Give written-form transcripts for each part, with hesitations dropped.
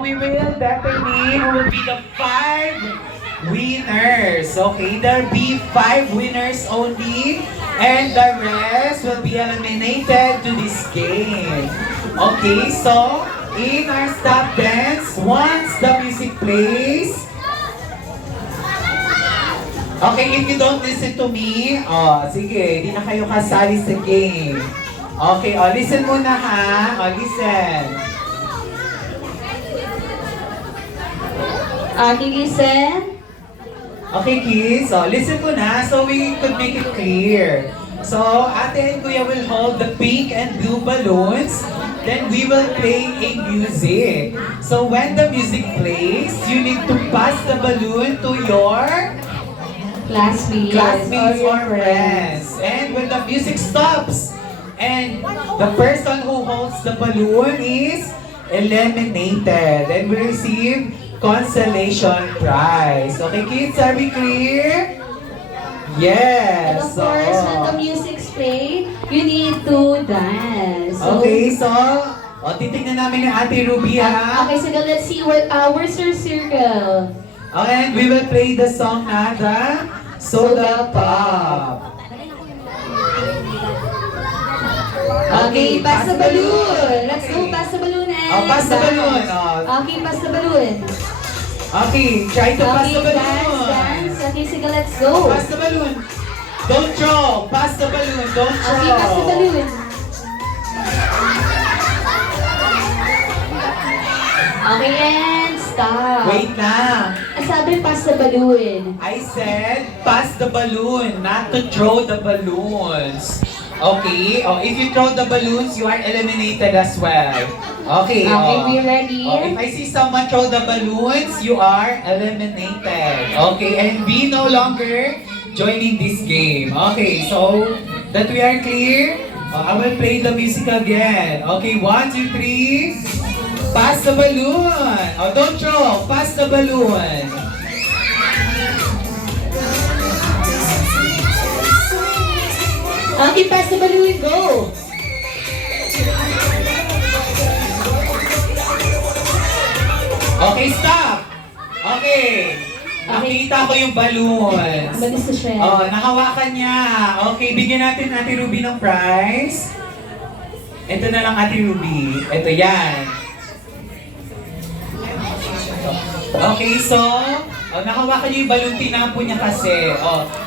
We will definitely who will be the 5 winners. Okay, there'll be 5 winners only, and the rest will be eliminated to this game. Okay, so in our stop dance, once the music plays. Okay, if you don't listen to me, sige, di na kayo kasali sa game. Okay, listen muna ha. Listen. Listen. Okay, kids. Listen mo na so we could make it clear. So, ate and kuya will hold the pink and blue balloons. Then we will play a music. So, when the music plays, you need to pass the balloon to your classmates or friends. And when the music stops, and the person who holds the balloon is eliminated, and will receive consolation prize. Okay, kids, are we clear? Yes. And of course, when the music's play, you need to dance. So, Okay, so, titignan namin ni Ate Ruby ha. okay, so let's see where's your circle? Okay, and we will play the song na the Soda Pop. Okay, pass the balloon. Let's go, pass the balloon and Pass the balloon. Okay, pass the balloon. Okay, try to pass Okay, the balloon. dance. Okay, sige, let's go. Pass the balloon. Don't throw. Pass the balloon. Don't throw. Okay, pass the balloon. Okay, and stop. Wait lang. Sabi, pass the balloon. I said, pass the balloon, not to throw the balloons. Okay? If you throw the balloons, you are eliminated as well. Okay. Okay, we ready? If I see someone throw the balloons, you are eliminated. Okay, and we no longer joining this game. Okay, so that we are clear, I will play the music again. Okay, 1, 2, 3. Pass the balloon. Don't throw. Pass the balloon. Okay, pass the balloon, go. Okay, stop. Okay. Nakita ko yung balloons. Balis na siya. Nakawakan niya. Okay, bigyan natin Ate Ruby ng prize. Ito na lang Ate Ruby. Ito yan. Okay, so, nakawakan niyo yung balloon, tinapo niya kasi.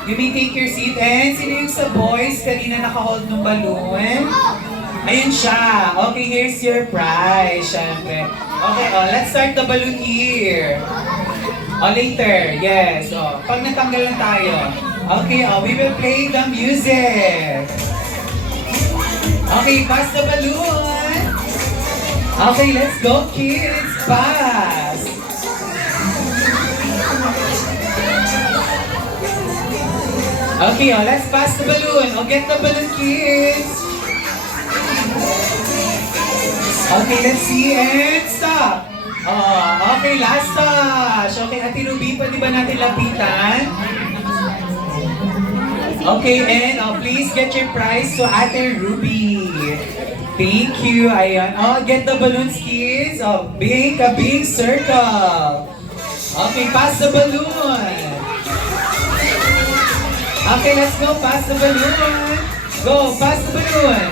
You may take your seat. And sino yung sa boys kanina nakahold ng balloon? Ayun siya. Okay, here's your prize, syempre. Okay, let's start the balloon here. Later, yes. Pag natanggal lang tayo. Okay, we will play the music. Okay, pass the balloon. Okay, let's go, kids. Pass. Okay, let's pass the balloon. Get the balloon, kids. Okay, let's see and stop. Okay, last touch. Okay, Ate Ruby, pwede ba natin lapitan? Okay, and please get your prize to Ate Ruby. Thank you. Ayan. Get the balloons, kids. Make a big circle. Okay, pass the balloon. Okay, let's go. Pass the balloon. Go, pass the balloon.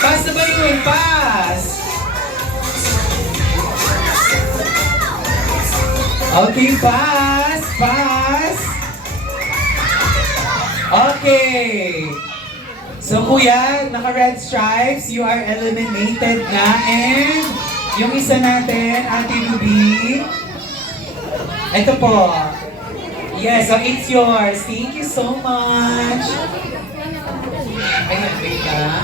Pass the balloon. Pass. Okay, pass. Pass. Okay. So, kuya, naka-red stripes, you are eliminated na. And yung isa natin, Ate Ruby. Ito po. Yes, so it's yours. Thank you so much. Ayan, wait lang.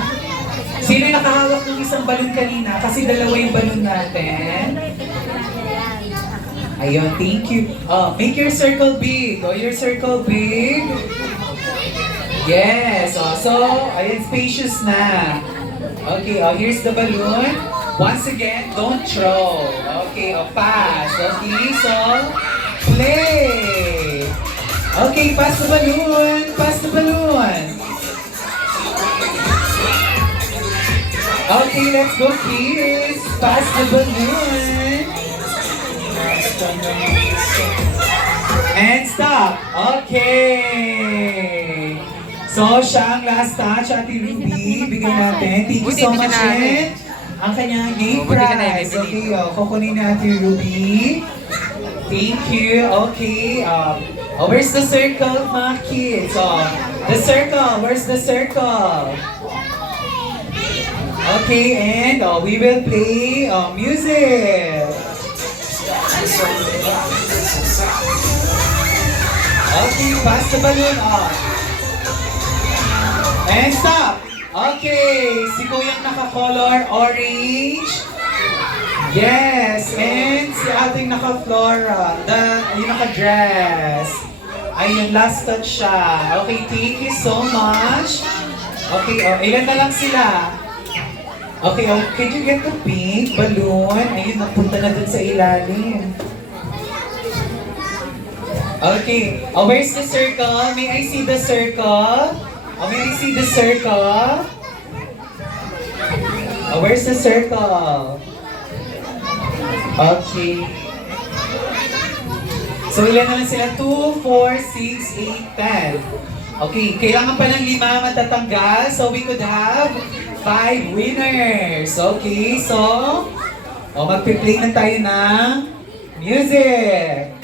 Sino nakahawak ng isang balon kanina? Kasi dalawa yung balon natin. Ayun, thank you. Make your circle big. Your circle big. Yes. So, ayun, spacious na. Okay, here's the balloon. Once again, don't throw. Okay, pass. Okay, so, play. Okay, pass the balloon. Pass the balloon. Okay, let's go, kids. pass the balloon. And stop. Okay. So, siya ang last touch, Ate Ruby. Bigyan natin. Thank you so much, Ed. Ang kanyang gate prize. Okay, kukunin na Ate Ruby. Thank you. Okay. Where's the circle, mga kids? The circle. Where's the circle? Okay, and we will play music. Okay, pass the balloon off. And stop. Okay, si Kuyang naka-color orange. Yes, and si ating naka-flora, yung naka-dress. Ayun, last touch siya. Okay, thank you so much. Okay, ilan na lang sila? Okay, can you get the pink balloon? Ayun, napunta na dun sa ilalim. Okay, where's the circle? May I see the circle? May I see the circle? Where's the circle? Okay. So, ilan naman sila? 2, 4, 6, 8, 10. Okay, kailangan pa ng 5 matatanggal. So, we could have 5 winners. Okay, so, magpi-play na tayo ng music.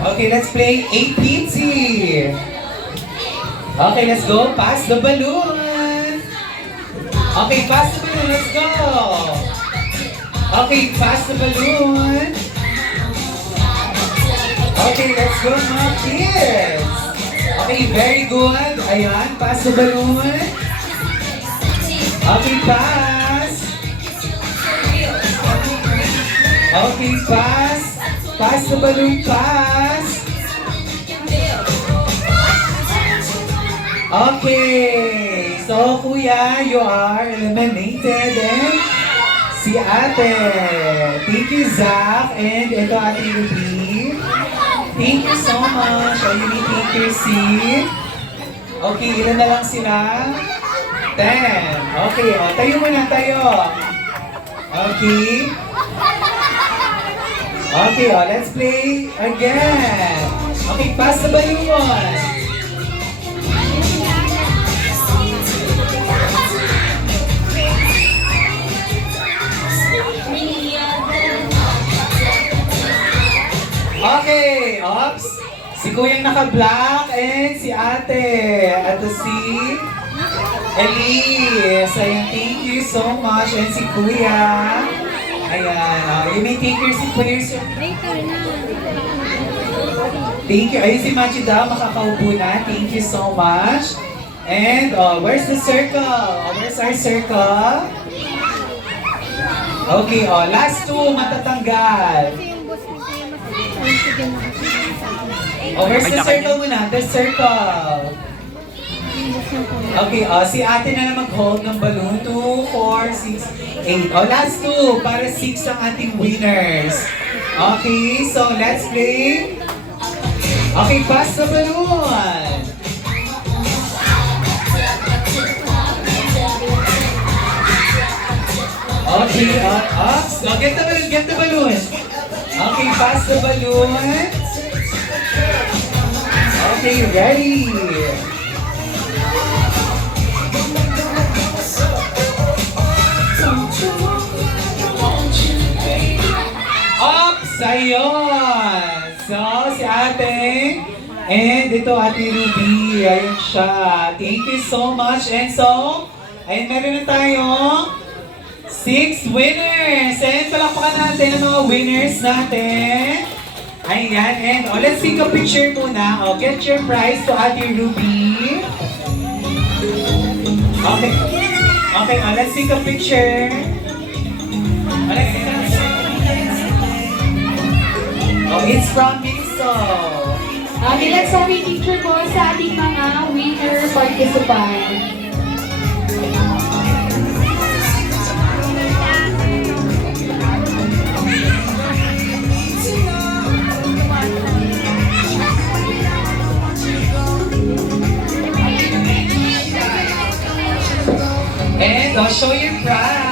Okay, let's play 8 Pizzy. Okay, let's go. Pass the balloon. Okay, pass the balloon. Let's go. Okay, pass the balloon. Okay, let's go, mga kids. Okay, very good. Ayan, pass the balloon. Okay, pass. Okay, pass. Pass the balloon, pass. Okay, so Kuya, you are eliminated. And si Ate. Thank you, Zach. And ito, Ate Ruby. Thank you so much. You may take your seat. Okay, ilan na lang sila? 10. Okay, tayo muna tayo. Okay. Okay, let's play again. Okay, pass the balloon. Okay, ops. Si Kuyang naka-black and si Ate. At si Elise. Ayan, thank you so much. And si Kuya. Ayan, you may take your seat, please. Thank you. Ayun si Machi daw, makakaupo na. Thank you so much. And where's the circle? Where's our circle? Okay, last 2 matatanggal. Where's the circle muna? The circle. Okay, si Ate na mag-hold ng balloon. 2, 4, 6, 8. Last 2 para 6 ang ating winners. Okay, so let's play. Okay, pass the balloon. Okay, get the balloon. Okay, pass the balloon. Okay, ready. Ayun! So, si Ate, and ito Ate Ruby, ayun siya. Thank you so much. And so, ayun, meron na tayong 6 winners. And palakpakan natin ang mga winners natin. Ayan, and let's take a picture muna. Get your prize to Ate Ruby. Okay. Okay, let's take a picture. Let's take a picture. It's from Mixo. Okay, let's have a picture po sa ating mga winner participants. And show your pride.